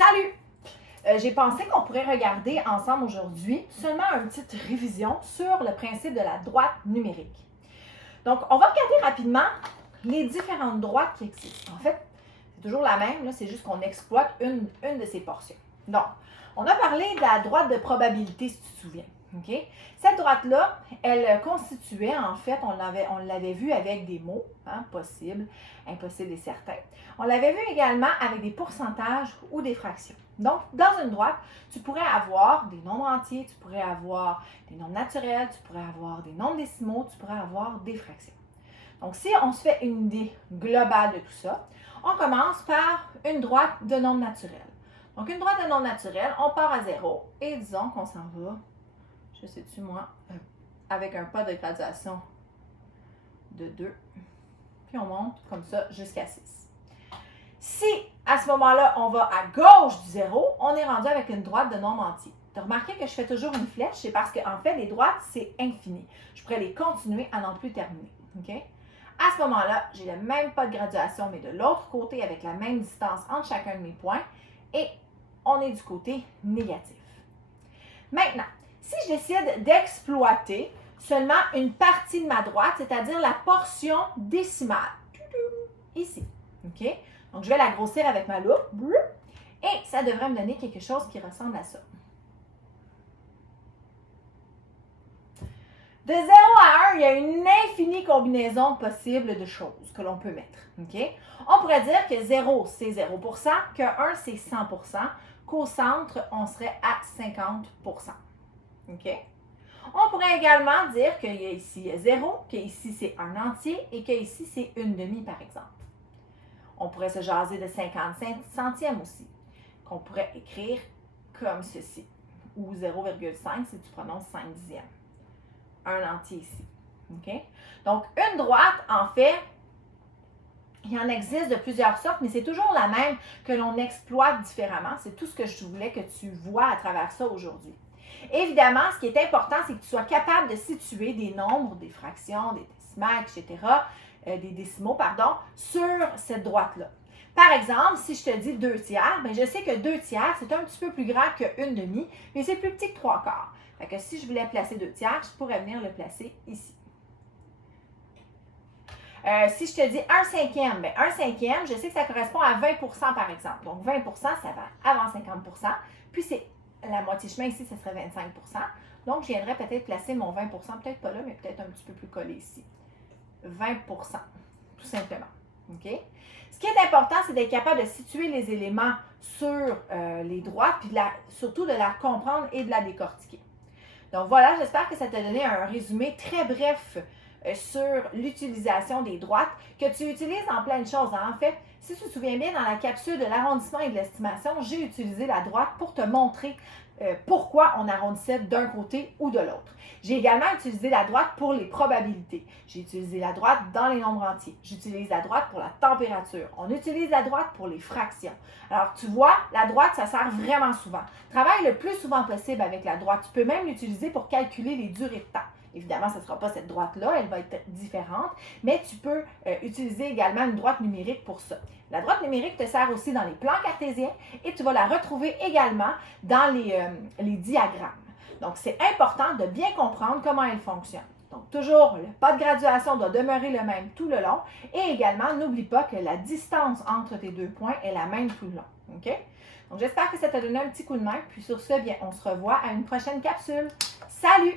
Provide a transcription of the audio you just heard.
Salut! J'ai pensé qu'on pourrait regarder ensemble aujourd'hui seulement une petite révision sur le principe de la droite numérique. Donc, on va regarder rapidement les différentes droites qui existent. En fait, c'est toujours la même, c'est juste qu'on exploite une de ces portions. Donc, on a parlé de la droite de probabilité, si tu te souviens. Okay? Cette droite-là, elle constituait, en fait, on l'avait vu avec des mots, possible, impossible et certain. On l'avait vu également avec des pourcentages ou des fractions. Donc, dans une droite, tu pourrais avoir des nombres entiers, tu pourrais avoir des nombres naturels, tu pourrais avoir des nombres décimaux, tu pourrais avoir des fractions. Donc, si on se fait une idée globale de tout ça, on commence par une droite de nombres naturels. Donc, une droite de nombres naturels, on part à 0 et disons qu'on s'en va, je sais-tu moi, avec un pas de graduation de 2, puis on monte comme ça jusqu'à 6. Si, à ce moment-là, on va à gauche du 0, on est rendu avec une droite de nombres entiers. Tu as remarqué que je fais toujours une flèche, c'est parce qu'en fait, les droites, c'est infini. Je pourrais les continuer à n'en plus terminer. Okay? À ce moment-là, j'ai le même pas de graduation, mais de l'autre côté, avec la même distance entre chacun de mes points, et on est du côté négatif. Maintenant, si je décide d'exploiter seulement une partie de ma droite, c'est-à-dire la portion décimale, ici, OK? Donc, je vais la grossir avec ma loupe, et ça devrait me donner quelque chose qui ressemble à ça. De 0 à 1, il y a une infinie combinaison possible de choses que l'on peut mettre. Okay? On pourrait dire que 0, c'est 0%, que 1, c'est 100%, qu'au centre, on serait à 50%. Okay? On pourrait également dire qu'il y a ici 0, qu'ici c'est un entier et qu'ici c'est une demi, par exemple. On pourrait se jaser de 55 centièmes aussi, qu'on pourrait écrire comme ceci, ou 0,5 si tu prononces 5 dixièmes. Un entier ici. Okay? Donc, une droite, en fait, il y en existe de plusieurs sortes, mais c'est toujours la même que l'on exploite différemment. C'est tout ce que je voulais que tu vois à travers ça aujourd'hui. Évidemment, ce qui est important, c'est que tu sois capable de situer des nombres, des fractions, des décimales, etc., des décimaux, pardon, sur cette droite-là. Par exemple, si je te dis 2 tiers, bien, je sais que 2 tiers, c'est un petit peu plus grand que 1 demi, mais c'est plus petit que 3 quarts. Fait que si je voulais placer 2 tiers, je pourrais venir le placer ici. Si je te dis 1 cinquième, bien 1 cinquième, je sais que ça correspond à 20% par exemple. Donc 20%, ça va avant 50%. Puis c'est la moitié chemin ici, ça serait 25%. Donc je viendrais peut-être placer mon 20%, peut-être pas là, mais peut-être un petit peu plus collé ici. 20%, tout simplement. OK? Ce qui est important, c'est d'être capable de situer les éléments sur les droites, puis surtout de la comprendre et de la décortiquer. Donc voilà, j'espère que ça t'a donné un résumé très bref sur l'utilisation des droites que tu utilises en plein de choses. En fait, si tu te souviens bien, dans la capsule de l'arrondissement et de l'estimation, j'ai utilisé la droite pour te montrer pourquoi on arrondissait d'un côté ou de l'autre. J'ai également utilisé la droite pour les probabilités. J'ai utilisé la droite dans les nombres entiers. J'utilise la droite pour la température. On utilise la droite pour les fractions. Alors, tu vois, la droite, ça sert vraiment souvent. Travaille le plus souvent possible avec la droite. Tu peux même l'utiliser pour calculer les durées de temps. Évidemment, ce ne sera pas cette droite-là, elle va être différente, mais tu peux utiliser également une droite numérique pour ça. La droite numérique te sert aussi dans les plans cartésiens et tu vas la retrouver également dans les diagrammes. Donc, c'est important de bien comprendre comment elle fonctionne. Donc, toujours, le pas de graduation doit demeurer le même tout le long et également, n'oublie pas que la distance entre tes deux points est la même tout le long. OK? Donc, j'espère que ça t'a donné un petit coup de main. Puis sur ce, bien, on se revoit à une prochaine capsule. Salut!